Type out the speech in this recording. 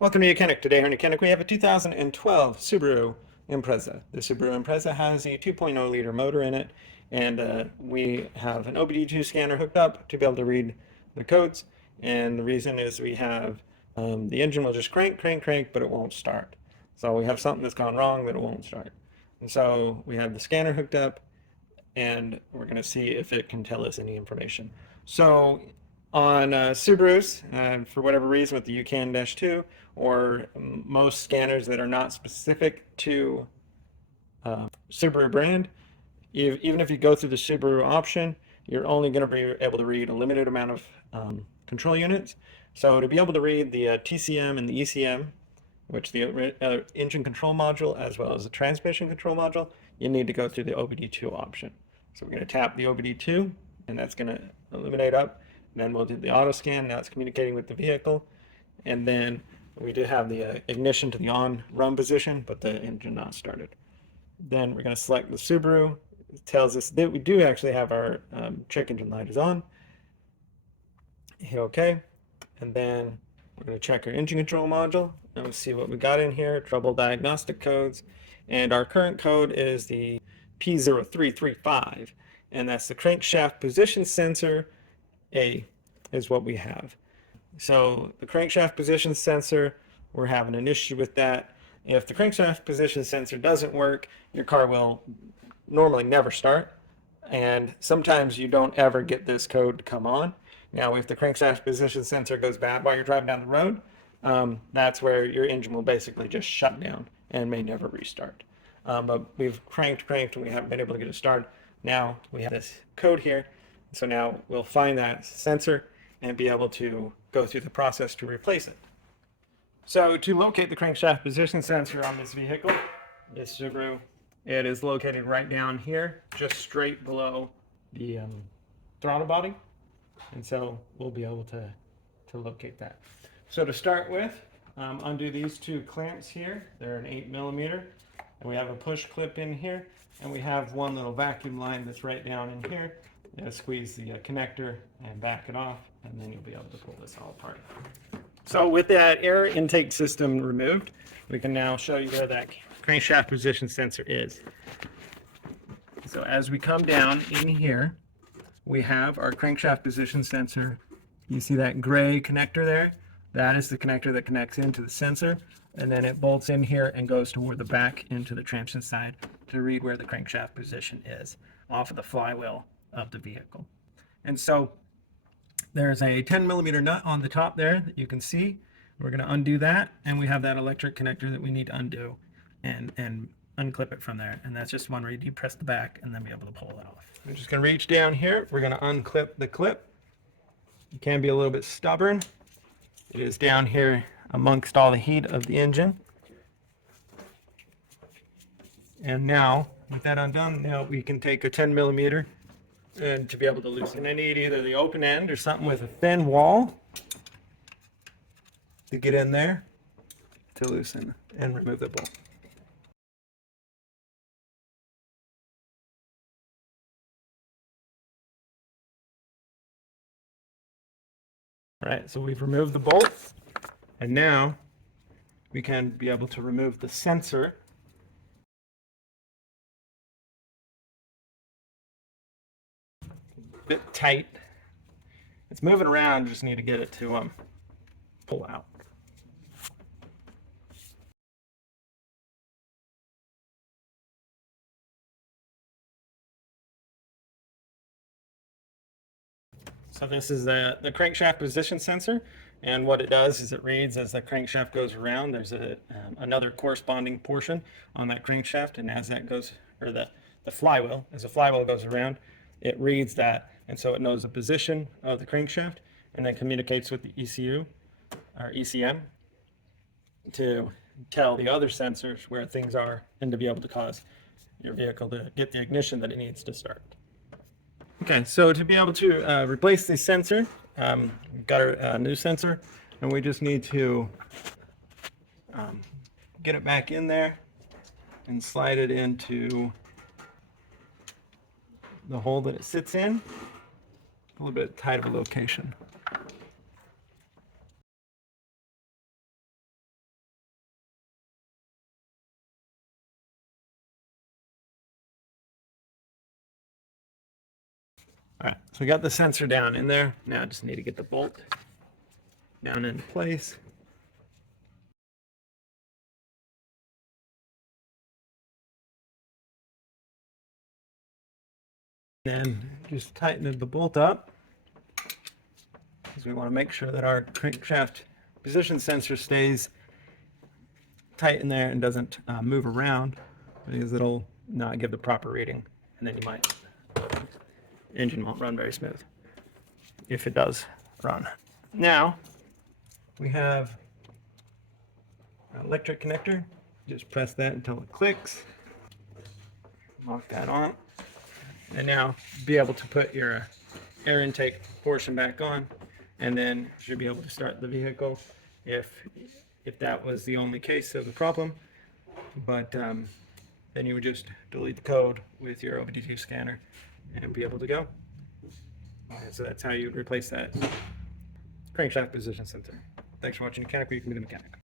Welcome to YOUCANIC. Today on YOUCANIC we have a 2012 Subaru Impreza. The Subaru Impreza has a 2.0 liter motor in it, and we have an OBD2 scanner hooked up to be able to read the codes. And the reason is we have the engine will just crank, but it won't start. So we have something that's gone wrong that it won't start. And so we have the scanner hooked up, and we're going to see if it can tell us any information. So on Subarus, for whatever reason with the YOUCAN-2 or most scanners that are not specific to Subaru brand, even if you go through the Subaru option, you're only going to be able to read a limited amount of control units. So to be able to read the TCM and the ECM, which the engine control module as well as the transmission control module, you need to go through the OBD2 option. So we're going to tap the OBD2, and that's going to illuminate up. And then we'll do the auto scan. Now it's communicating with the vehicle. And then we do have the ignition to the on run position, but the engine not started. Then we're going to select the Subaru. It tells us that we do actually have our check engine light is on. Hit OK. And then we're going to check our engine control module and we'll see what we got in here. Trouble diagnostic codes. And our current code is the P0335. And that's the crankshaft position sensor A is what we have. So the crankshaft position sensor, we're having an issue with that. If the crankshaft position sensor doesn't work, your car will normally never start. And sometimes you don't ever get this code to come on. Now, if the crankshaft position sensor goes bad while you're driving down the road, that's where your engine will basically just shut down and may never restart. But we've cranked, and we haven't been able to get it started. Now we have this code here. So now we'll find that sensor and be able to go through the process to replace it. So to locate the crankshaft position sensor on this vehicle, this Subaru, it is located right down here, just straight below the throttle body. And so we'll be able to locate that. So to start with, undo these two clamps here. They're an 8mm. And we have a push clip in here. And we have one little vacuum line that's right down in here. Squeeze the connector and back it off, and then you'll be able to pull this all apart. So with that air intake system removed, we can now show you where that crankshaft position sensor is. So as we come down in here, we have our crankshaft position sensor. You see that gray connector there? That is the connector that connects into the sensor, and then it bolts in here and goes toward the back into the transmission side to read where the crankshaft position is off of the flywheel of the vehicle. And so there's a 10mm nut on the top there that you can see. We're going to undo that, and we have that electric connector that we need to undo and unclip it from there. And that's just one where you depress the back and then be able to pull it off. We're just going to reach down here. We're going to unclip the clip. You can be a little bit stubborn. It is down here amongst all the heat of the engine. And now with that undone, now we can take a 10mm and to be able to loosen. I need either the open end or something with a thin wall to get in there to loosen and remove the bolt. All right, so we've removed the bolt, and now we can be able to remove the sensor. Bit tight. It's moving around, just need to get it to pull out. So this is the crankshaft position sensor, and what it does is it reads as the crankshaft goes around. There's another corresponding portion on that crankshaft, and as that goes, or the flywheel, as the flywheel goes around, it reads that, and so it knows the position of the crankshaft, and then communicates with the ECU or ECM to tell the other sensors where things are and to be able to cause your vehicle to get the ignition that it needs to start. Okay, so to be able to replace the sensor, we've got our new sensor, and we just need to get it back in there and slide it into the hole that it sits in. A little bit tight of a location. All right, so we got the sensor down in there. Now I just need to get the bolt down into place. Then just tighten the bolt up, because we want to make sure that our crankshaft position sensor stays tight in there and doesn't move around, because it'll not give the proper reading, and then engine won't run very smooth if it does run. Now we have an electric connector. Just press that until it clicks. Lock that on. And now be able to put your air intake portion back on, and then you should be able to start the vehicle if that was the only case of the problem. But then you would just delete the code with your OBD2 scanner and be able to go. And so that's how you would replace that crankshaft position sensor. Thanks for watching YOUCANIC, where you can be the mechanic.